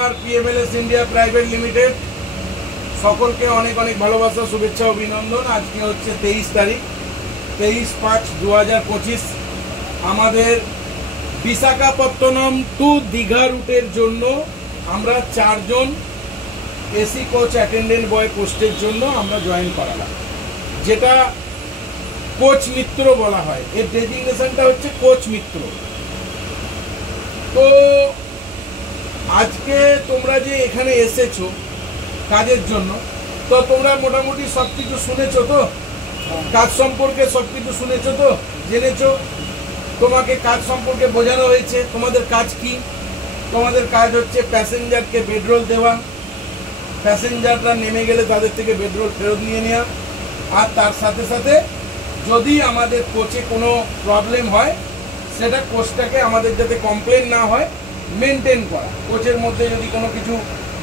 PMLS India private limited সকলকে অনেক অনেক ভালোবাসা, শুভেচ্ছা, অভিনন্দন। আজকে হচ্ছে 23 তারিখ, 23/5/2025। আমাদের বিশাখাপত্তনম টু দীঘা রুটের জন্য আমরা 4 জন এসি কোচ অ্যাটেন্ডেন্ট বয় পোস্টের জন্য আমরা জয়েন করালাম, যেটা কোচ মিত্র বলা হয়। এর ডেজিগনেশনটা হচ্ছে কোচ মিত্র। তো আজকে তোমরা যে এখানে এসেছো কাজের জন্য, তো তোমরা মোটামুটি সব কিছু শুনেছো তো, কাজ সম্পর্কে সব কিছু শুনেছো তো, জেনেছো। তোমাকে কাজ সম্পর্কে বোঝানো হয়েছে। তোমাদের কাজ কি? তোমাদের কাজ হচ্ছে প্যাসেঞ্জারকে বেডরোল দেওয়া, প্যাসেঞ্জাররা নেমে গেলে তাদের থেকে বেডরোল ফেরত নিয়ে নেওয়া, আর তার সাথে সাথে যদি আমাদের কোচে কোনো প্রবলেম হয় সেটা কোচটাকে আমাদের যাতে কমপ্লেন না হয় মেনটেন করা। কোচের মধ্যে যদি কোনো কিছু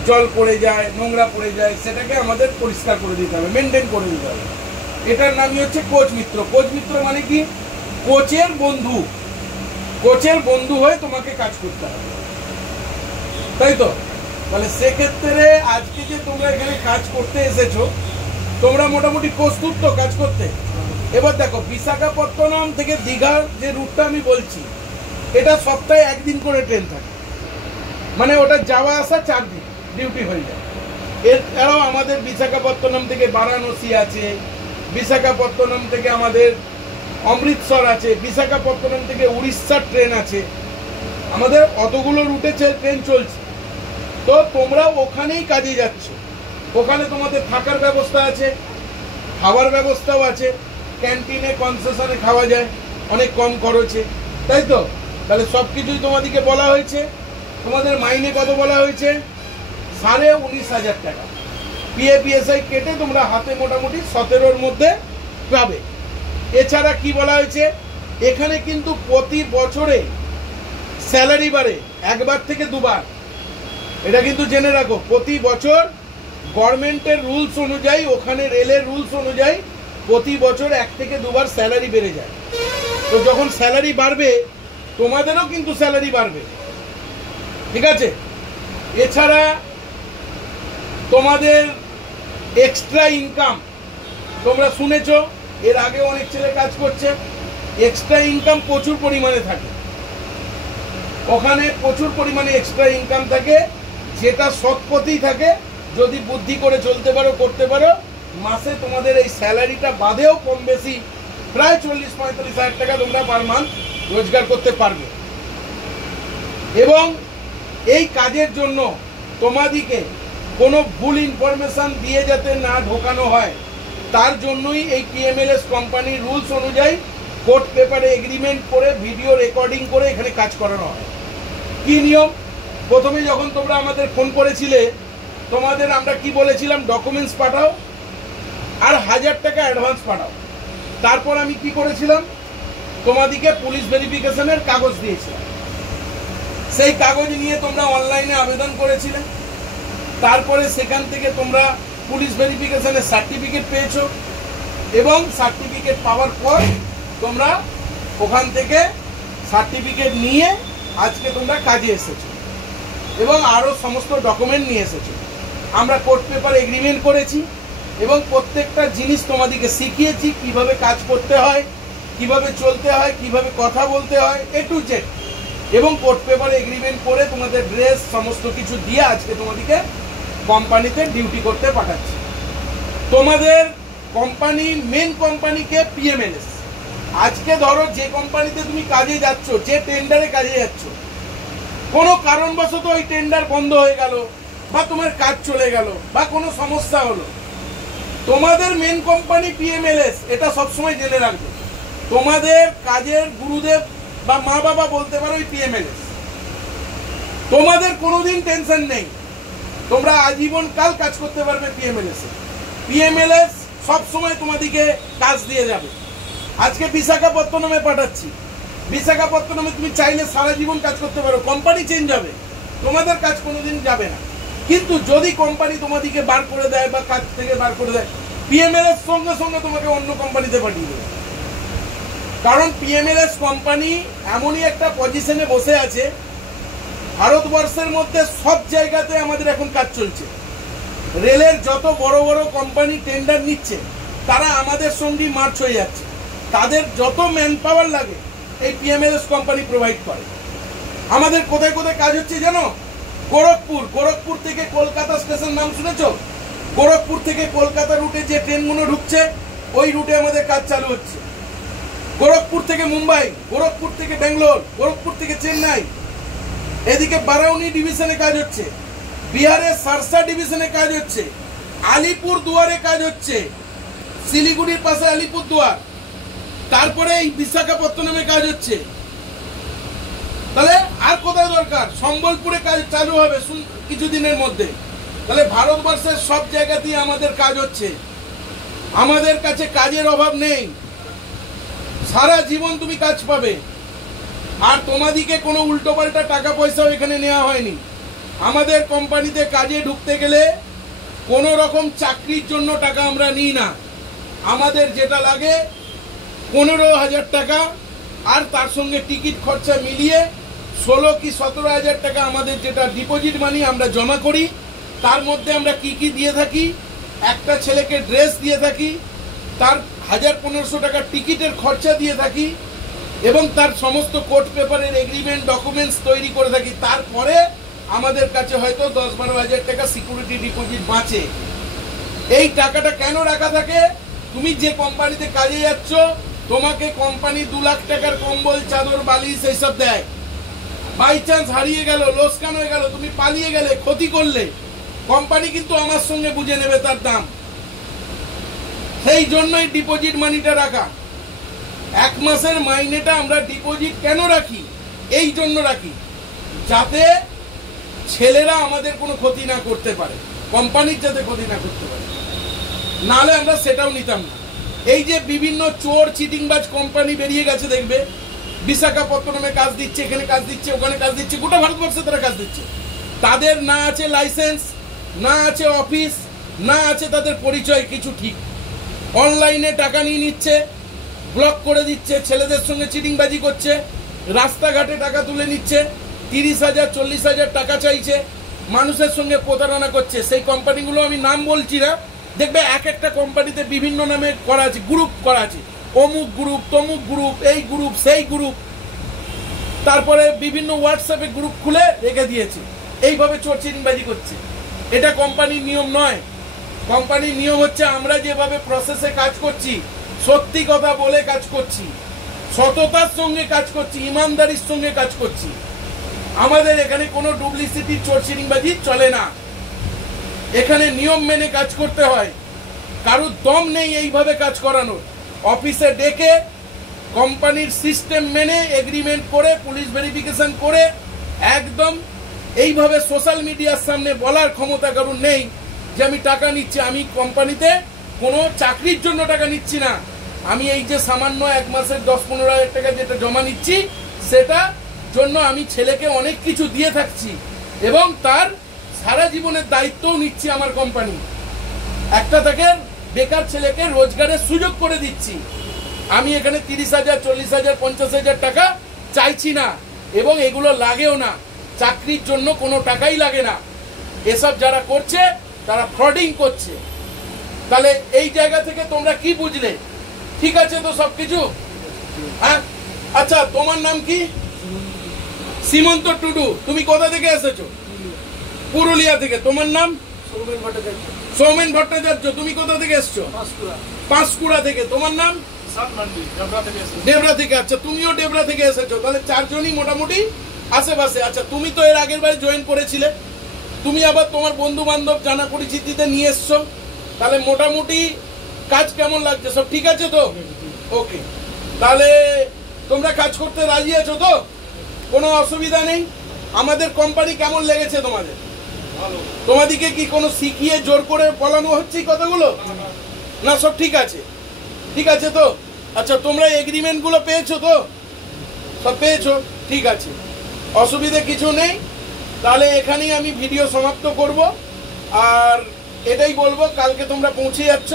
জল পড়ে যায়, নোংরা পড়ে যায়, সেটাকে আমাদের পরিষ্কার করে দিতে হবে, মেনটেন করে দিতে হবে। এটার নামই হচ্ছে কোচ মিত্র। কোচ মিত্র মানে কি? কোচের বন্ধু। কোচের বন্ধু হয়ে তোমাকে কাজ করতে হবে, তাই তো? তাহলে সেক্ষেত্রে আজকে যে তোমরা এখানে কাজ করতে এসেছো, তোমরা মোটামুটি প্রস্তুত তো কাজ করতে? এবার দেখো, বিশাখাপত্তনম থেকে দীঘার যে রুটটা আমি বলছি, এটা সপ্তাহে 1 দিন করে ট্রেন থাকে, মানে ওটা যাওয়া আসা 4 দিন ডিউটি হয়ে যায়। এছাড়াও আমাদের বিশাখাপত্তনম থেকে বারাণসী আছে, বিশাখাপত্তনম থেকে আমাদের অমৃতসর আছে, বিশাখাপত্তনম থেকে উড়িষ্যার ট্রেন আছে। আমাদের অতগুলো রুটে ট্রেন চলছে। তো তোমরা ওখানেই কাজে যাচ্ছ। ওখানে তোমাদের থাকার ব্যবস্থা আছে, খাওয়ার ব্যবস্থাও আছে। ক্যান্টিনে কনসেশনে খাওয়া যায় অনেক কম খরচে, তাই তো? তাহলে সব কিছুই তোমাদেরকে বলা হয়েছে। তোমাদের মাইনে কত বলা হয়েছে? 19,500 টাকা। পিএফ-ইএসআই কেটে তোমরা হাতে মোটামুটি 17-র মধ্যে পাবে। এছাড়া কি বলা হয়েছে, এখানে কিন্তু প্রতি বছরে স্যালারি বাড়ে 1বার থেকে 2বার। এটা কিন্তু জেনে রাখো, প্রতি বছর গভর্নমেন্টের রুলস অনুযায়ী, ওখানে রেলের রুলস অনুযায়ী প্রতি বছর 1 থেকে 2বার স্যালারি বেড়ে যায়। তো যখন স্যালারি বাড়বে, তোমাদেরও কিন্তু স্যালারি বাড়বে, ঠিক আছে? এছাড়া তোমাদের এক্সট্রা ইনকাম, তোমরা শুনেছ, এর আগে অনেক ছেলে কাজ করছে। এক্সট্রা ইনকাম প্রচুর পরিমাণে থাকে ওখানে, প্রচুর পরিমাণে এক্সট্রা ইনকাম থাকে, যেটা সৎ পথেই থাকে। যদি বুদ্ধি করে চলতে পারো, করতে পারো, মাসে তোমাদের এই স্যালারিটা বাদেও কম বেশি প্রায় 40-45 হাজার টাকা তোমরা পার মান্থ রোজগার করতে পারবে। এবং এই কাজের জন্য তোমাদিকে কোনো ভুল ইনফরমেশন দিয়ে যাতে না ঢোকানো হয়, তার জন্যই এই পিএমএলএস কোম্পানির রুলস অনুযায়ী কোর্ট পেপারে এগ্রিমেন্ট করে, ভিডিও রেকর্ডিং করে এখানে কাজ করানো হয়। কি নিয়ম? প্রথমে যখন তোমরা আমাদের ফোন করেছিলে, তোমাদের আমরা কি বলেছিলাম? ডকুমেন্টস পাঠাও আর 1000 টাকা অ্যাডভান্স পাঠাও। তারপর আমি কি করেছিলাম? তোমাদিকে পুলিশ ভেরিফিকেশনের কাগজ দিয়েছিলাম। সেই কাগজ নিয়ে তোমরা অনলাইনে আবেদন করেছিলে। তারপরে সেখান থেকে তোমরা পুলিশ ভেরিফিকেশনের সার্টিফিকেট পেয়েছো, এবং সার্টিফিকেট পাওয়ার পর তোমরা ওখান থেকে সার্টিফিকেট নিয়ে আজকে তোমরা কাজে এসেছো, এবং আরও সমস্ত ডকুমেন্ট নিয়ে এসেছো। আমরা কোর্ট পেপার এগ্রিমেন্ট করেছি, এবং প্রত্যেকটা জিনিস তোমাদেরকে শিখিয়েছি, কিভাবে কাজ করতে হয়, কিভাবে চলতে হয়, কিভাবে কথা বলতে হয়, A to Z। এবং কোর্ট পেপার এগ্রিমেন্ট করে তোমাদের ড্রেস সমস্ত কিছু দিয়ে আজকে তোমাদেরকে কোম্পানিতে ডিউটি করতে পাঠাচ্ছি। তোমাদের কোম্পানি, মেন কোম্পানিকে পিএমএলএস। আজকে ধরো যে কোম্পানিতে তুমি কাজে যাচ্ছ, যে টেন্ডারে কাজে যাচ্ছ, কোনো কারণবশত ওই টেন্ডার বন্ধ হয়ে গেল, বা তোমার কাজ চলে গেল, বা কোনো সমস্যা হলো, তোমাদের মেন কোম্পানি পিএমএলএস। এটা সবসময় জেনে রাখবে। তোমাদের কাজের গুরুদেব বা মা বাবা বলতে পারো পিএমএলএস। তোমাদের কোনোদিন টেনশন নেই, তোমরা আজীবন কাল কাজ করতে পারবে পিএমএলএস। পিএমএলএস সবসময় তোমাদেরকে কাজ দিয়ে যাবে। আজকে বিশাখাপত্তনমে পাঠাচ্ছি, বিশাখাপত্তনমে তুমি চাইলে সারা জীবন কাজ করতে পারো। কোম্পানি চেঞ্জ হবে, তোমাদের কাজ কোনোদিন যাবে না। কিন্তু যদি কোম্পানি তোমাদেরকে বার করে দেয় বা কাজ থেকে বার করে দেয়, পিএমএলএস সঙ্গে সঙ্গে তোমাকে অন্য কোম্পানিতে পাঠিয়ে দেবে। কারণ পিএমএলএস কোম্পানি এমনই একটা পজিশনে বসে আছে ভারতবর্ষের মধ্যে সব জায়গাতে আমাদের এখন কাজ চলছে। রেলের যত বড় বড় কোম্পানি টেন্ডার নিচ্ছে তারা আমাদের সঙ্গেই মার্চ হয়ে যাচ্ছে। তাদের যত ম্যান পাওয়ার লাগে এই পিএমএলএস কোম্পানি প্রোভাইড করে। আমাদের কোথায় কোথায় কাজ হচ্ছে জানো? গোরখপুর থেকে কলকাতা স্টেশন নাম শুনেছো? গোরখপুর থেকে কলকাতা রুটে যে ট্রেনগুলো ঢুকছে ওই রুটে আমাদের কাজ চালু হচ্ছে। গোরখপুর থেকে মুম্বাই, গোরখপুর থেকে ব্যাঙ্গালোর, গোরখপুর থেকে চেন্নাই, এদিকে বারাউনি ডিভিশনে কাজ হচ্ছে, বিহারের সারসা ডিভিশনে কাজ হচ্ছে, আলিপুর দুয়ারে কাজ হচ্ছে, শিলিগুড়ির পাশে আলিপুর দুয়ার, তারপরে এই বিশাখাপত্তনমে কাজ হচ্ছে। তাহলে আর কোথায় দরকার? সম্বলপুরে কাজ চালু হবে কিছুদিনের মধ্যে। তাহলে ভারতবর্ষের সব জায়গাতেই আমাদের কাজ হচ্ছে। আমাদের কাছে কাজের অভাব নেই, সারা জীবন তুমি কাজ পাবে। আর তোমাদিকে কোনো উল্টোপাল্টা টাকা পয়সাও এখানে নেওয়া হয়নি। আমাদের কোম্পানিতে কাজে ঢুকতে গেলে কোনো রকম চাকরির জন্য টাকা আমরা নিই না। আমাদের যেটা লাগে 15,000 টাকা, আর তার সঙ্গে টিকিট খরচা মিলিয়ে 16 কি 17,000 টাকা আমাদের যেটা ডিপোজিট মানি আমরা জমা করি। তার মধ্যে আমরা কি কি দিয়ে থাকি? একটা ছেলেকে ড্রেস দিয়ে থাকি, তার 1,000-1,500 টাকার টিকিটের খরচা দিয়ে থাকি, এবং তার সমস্ত কোর্ট পেপারের এগ্রিমেন্ট ডকুমেন্টস তৈরি করে থাকি। তারপরে আমাদের কাছে হয়তো 10-12,000 টাকা সিকিউরিটি ডিপোজিট বাঁচে। এই টাকাটা কেন রাখা থাকে? তুমি যে কোম্পানিতে কাজে যাচ্ছ তোমাকে কোম্পানি 2 লাখ টাকার কম্বল, চাদর, বালিশ এইসব দেয়। বাই চান্স হারিয়ে গেল, লোকসান হয়ে গেল, তুমি পালিয়ে গেলে, ক্ষতি করলে, কোম্পানি কিন্তু আমার সঙ্গে বুঝে নেবে তার দাম। সেই জন্যই ডিপোজিট মানিটা রাখা। 1 মাসের মাইনেটা আমরা ডিপোজিট কেন রাখি? এই জন্য রাখি যাতে ছেলেরা আমাদের কোনো ক্ষতি না করতে পারে, কোম্পানির যাতে ক্ষতি না করতে পারে, নাহলে আমরা সেটাও নিতাম না। এই যে বিভিন্ন চোর চিটিংবাজ কোম্পানি বেরিয়ে গেছে দেখবে, বিশাখাপত্তনমে কাজ দিচ্ছে, এখানে কাজ দিচ্ছে, ওখানে কাজ দিচ্ছে, গোটা ভারতবর্ষে তারা কাজ দিচ্ছে। তাদের না আছে লাইসেন্স, না আছে অফিস, না আছে তাদের পরিচয় কিছু ঠিক। অনলাইনে টাকা নিয়ে নিচ্ছে, ব্লক করে দিচ্ছে, ছেলেদের সঙ্গে চিটিংবাজি করছে, রাস্তাঘাটে টাকা তুলে নিচ্ছে, 30,000-40,000 টাকা চাইছে, মানুষের সঙ্গে প্রতারণা করছে। সেই কোম্পানিগুলো আমি নাম বলছি না, দেখবে এক একটা কোম্পানিতে বিভিন্ন নামে করা আছে, গ্রুপ করা আছে, অমুক গ্রুপ, তমুক গ্রুপ, এই গ্রুপ, সেই গ্রুপ, তারপরে বিভিন্ন হোয়াটসঅ্যাপে গ্রুপ খুলে রেখে দিয়েছে। এইভাবে চোর চিটিংবাজি করছে। এটা কোম্পানির নিয়ম নয়। কোম্পানির নিয়ম হচ্ছে আমরা যেভাবে প্রসেসে কাজ করছি, সত্যি কথা বলে কাজ করছি, সততার সঙ্গে কাজ করছি, ইমানদারির সঙ্গে কাজ করছি। আমাদের এখানে কোনো ডুপ্লিসিটি, চোর চিটিংবাজি চলে না। এখানে নিয়ম মেনে কাজ করতে হয়। কারোর দম নেই এইভাবে কাজ করানোর। অফিসে ডেকে কোম্পানির সিস্টেম মেনে এগ্রিমেন্ট করে, পুলিশ ভেরিফিকেশন করে, একদম এইভাবে সোশ্যাল মিডিয়ার সামনে বলার ক্ষমতা কারণ নেই যে আমি টাকা নিচ্ছি। আমি কোম্পানিতে কোনো চাকরির জন্য টাকা নিচ্ছি না। আমি এই যে সামান্য 1 মাসের 10-15,000 টাকা যেটা জমা নিচ্ছি, সেটা জন্য আমি ছেলেকে অনেক কিছু দিয়ে থাকছি, এবং তার সারা জীবনের দায়িত্বও নিচ্ছি আমার কোম্পানি। একটা তাকে বেকার ছেলেকে রোজগারের সুযোগ করে দিচ্ছি। আমি এখানে 30,000, 40,000, 50,000 টাকা চাইছি না, এবং এগুলো লাগেও না। চাকরির জন্য কোনো টাকাই লাগে না। এসব যারা করছে তারা ফ্রডিং করছে। তাহলে এই জায়গা থেকে তোমরা কি বুঝলে? ঠিক আছে তো সবকিছু? হ্যাঁ, আচ্ছা, তোমার নাম কি? সীমন্ত টুডু। তুমি কোথা থেকে এসেছো? পুরুলিয়া থেকে। তোমার নাম? সৌমেন ভট্টাচার্য। তুমি কোথা থেকে এসছো? পাঁশকুড়া থেকে। তোমার নাম? ডেবরা থেকে। আচ্ছা, তুমিও ডেবরা থেকে এসেছো। তাহলে 4 জনই মোটামুটি আশেপাশে। আচ্ছা, তুমি তো এর আগের বারে জয়েন করেছিলে, তুমি আবার তোমার বন্ধু বান্ধব জানা পরিচিতিতে নিয়ে এসছো। তাহলে মোটামুটি কাজ কেমন লাগছে? সব ঠিক আছে তো? ওকে, তাহলে তোমরা কাজ করতে রাজি আছো তো? কোনো অসুবিধা নেই? আমাদের কোম্পানি কেমন লেগেছে তোমাদের? তোমাদিকে কি কোনো শিখিয়ে জোর করে বলানো হচ্ছে কথাগুলো? না, সব ঠিক আছে? ঠিক আছে তো? আচ্ছা, তোমরা এগ্রিমেন্ট গুলো পেয়েছো তো? সব পেয়েছো? ঠিক আছে, অসুবিধা কিছু নেই। তাহলে এখানেই আমি ভিডিও সমাপ্ত করব। আর এটাই বলবো, কালকে তোমরা পৌঁছে যাচ্ছ,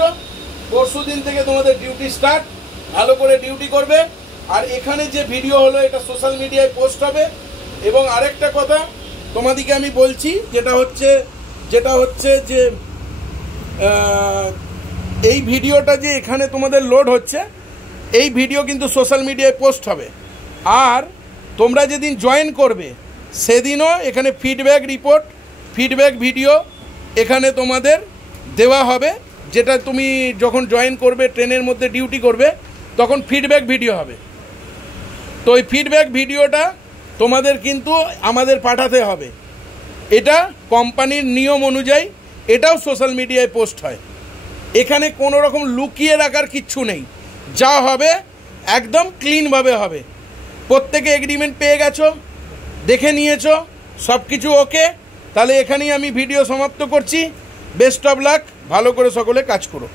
পরশু দিন থেকে তোমাদের ডিউটি স্টার্ট। ভালো করে ডিউটি করবে। আর এখানে যে ভিডিও হলো এটা সোশ্যাল মিডিয়ায় পোস্ট হবে। এবং আরেকটা কথা, তোমাদিকে আমি বলছি, যেটা হচ্ছে যে এই ভিডিওটা যে এখানে তোমাদের লোড হচ্ছে, এই ভিডিও কিন্তু সোশ্যাল মিডিয়ায় পোস্ট হবে। আর তোমরা যেদিন জয়েন করবে সেদিনও এখানে ফিডব্যাক রিপোর্ট, ফিডব্যাক ভিডিও এখানে তোমাদের দেওয়া হবে। যেটা তুমি যখন জয়েন করবে, ট্রেনের মধ্যে ডিউটি করবে, তখন ফিডব্যাক ভিডিও হবে। তো ওই ফিডব্যাক ভিডিওটা তোমাদের কিন্তু আমাদের পাঠাতে হবে। এটা কোম্পানির নিয়ম অনুযায়ী এটাও সোশ্যাল মিডিয়ায় পোস্ট হয়। এখানে কোনো রকম লুকিয়ে রাখার কিচ্ছু নেই, যা হবে একদম ক্লিনভাবে হবে। প্রত্যেকে এগ্রিমেন্ট পেয়ে গেছো, দেখে নিয়েছো, সব কিছু ওকে। তাহলে এখানেই আমি ভিডিও সমাপ্ত করছি। বেস্ট অফ লাক, ভালো করে সকলে কাজ করো।